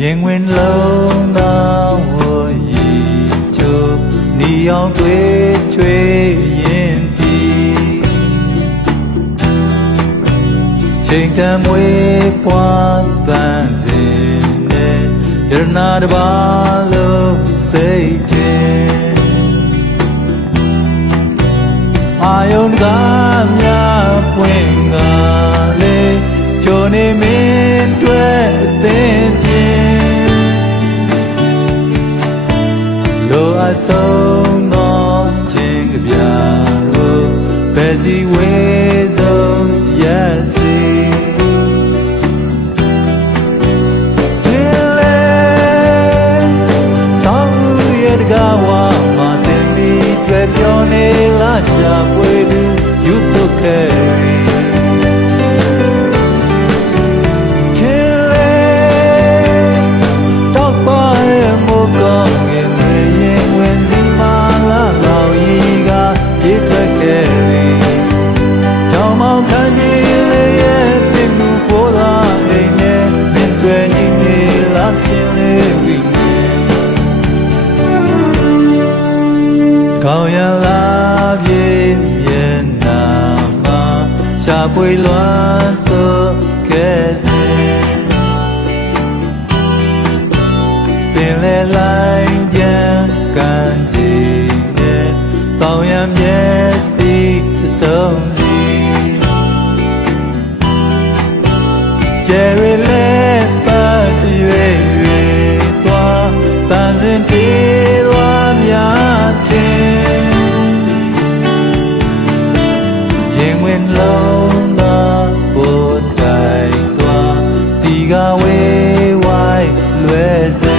ရင်ဝင်လုံးသာဝရီချိုနီအောင်တွေ့ချွေရင်တီချိန်တံမွေးပွားပန်းစင်နဲ့ရနာတပါလုံးစိတ်တင်အာယုန်ကမြပွင့်ကလေးကြိုနေမင်းတွေ့တဲ့ပြင်းလိုအပ်ဆုံးသောခြင်းကြပြကိုပဲစီဝေးဆုံးရက်စီပြောနေလာရှာပွေသူယူတုခဲချင်းလေတော့ပါရဲ့မိုးကောင်းငယ်မေရင်ဝင်စီမာလာလောင်ရီကပြေးထွက်ခဲ့ကြောင်မောင်ခန်းကြီးလေးရဲ့ပြင်မှုပေါ်လာနေနဲ့မင်းတွေ့ညီနေလာချင်းလေးဝီနေကောင်းရလာပြေမျက်နှာမှာရှာပွေလွမ်းစို့ခဲ့စဉ်ပင်လေလိုက်ကြံကန်ကြီးနဲ့တောင်ရမျက်စိဆုံးစီကျယ်ရလဲပတ်ရွေသွားတန်စင်ပြေသွားများတင်ရင်ဝင်လုံးသာပို့တိုင်သွားဒီကဝေးဝိုင်းလွယ်စေ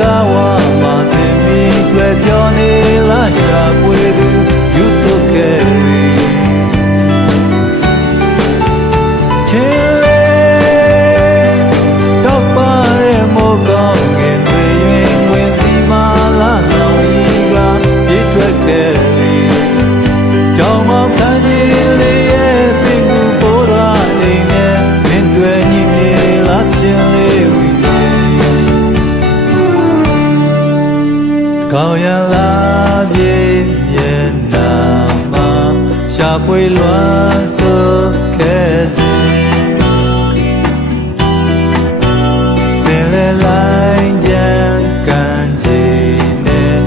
ကဝမတင်မီတွေ့ပြောနေလာရှာပွေသူယူတုခဲချင်းလေတော့ပါရဲ့မိုးကောင်းငယ်တွေရင်ဝင်စီမာလာလောင်ရီကပြေးထွက်ခဲ့ကြောင်မောင်ခန်းကြီးလေးရဲ့ပြင်မှုပေါ်လာနေနဲ့မင်းတွေ့ညီနေလာချင်းလေးဝီကောင်းရလာပြေမျက်နှာမှာရှာပွေလွမ်းစို့ခဲ့စဉ်ပင်လေလိုက်ကြံကန်ကြီးနဲ့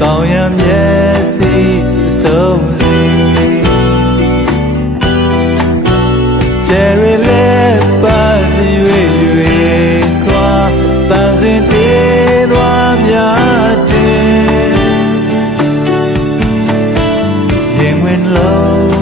တောင်ရမျက်စိဆုံးစီကျယ်ရလဲပတ်ရွေခွာတန်စင်ပြေးသွားများတင်ရင်ဝင်လုံး